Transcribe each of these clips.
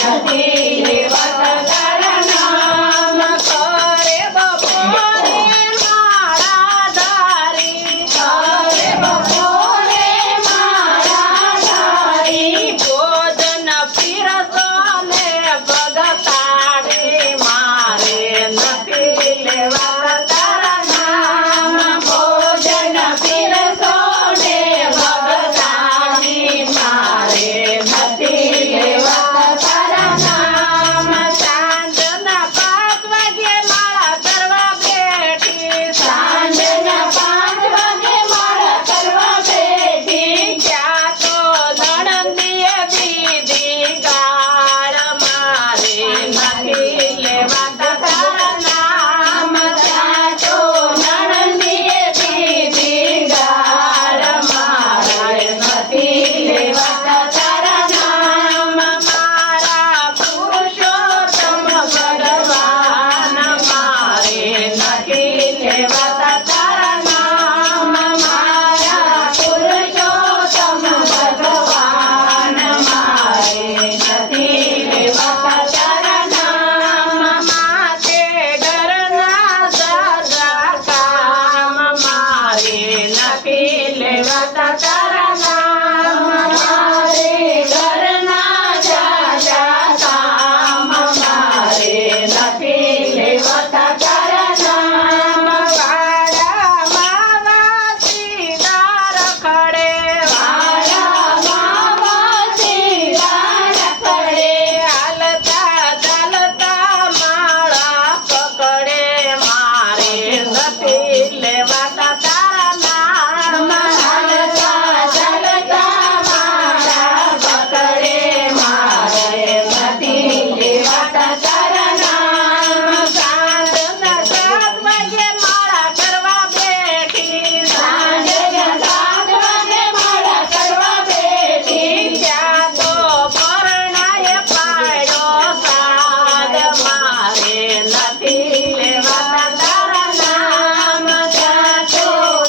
નથી લેવાતા તારા નામ. કરે બપોરે માળા ધારી, કરે બપોરે માળા ધારી, ભોજન પીરસો ને ભગતાડી, મારે નથી લેવાતા તારા નામ. ભોજન પીરસો ને ભગતાડી, મારે નથી લેવાતા તારા નામ. સાંજના 5 વાગે માળા કરવા બેઠી, સાંજના 5 વાગે માળા કરવા બેઠી, ત્યાં તો નણંદીએ દીધી ગાળ, મારે નથી લેવાતા તારા નામ. ત્યાં તો નણંદીએ દીધી ગાળ, મારે નથી લેવાતા તારા નામ. મારા પુરુષોત્તમ ભગવાન, મારે નથી લેવાતા તારા નામ. મારા પુરુષોત્તમ ભગવાન, મારે નથી લેવાતા તારા નામ. માથે ઘરના દાદા કામ, મારે નથી લેવાતા તારા નામ. મારે ઘરના દાદા કામ, મારે નથી લેવાતા તારા નામ. વાડામાં વાસીદા રખડે, વાડામાં વાસીદા રખડે, હાલતા ચાલતા માળા પકડે, મારે નથી લેવાતા તારા નામ. હાલતા ચાલતા માળા પકડે, મારે નથી લેવાતા તારા નામ. સાંજના 7 વાગે માળા કરવા બેઠી, સાંજના 7 વાગે માળા કરવા બેઠી, ત્યાં તો પરણાએ પાડ્યો સાદ, મારે નથી લેવાતા તારા નામ. ત્યાં તો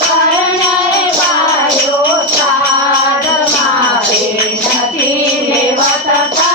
પરણાએ પાડ્યો સાદ, મારે નથી લેવાતા તારા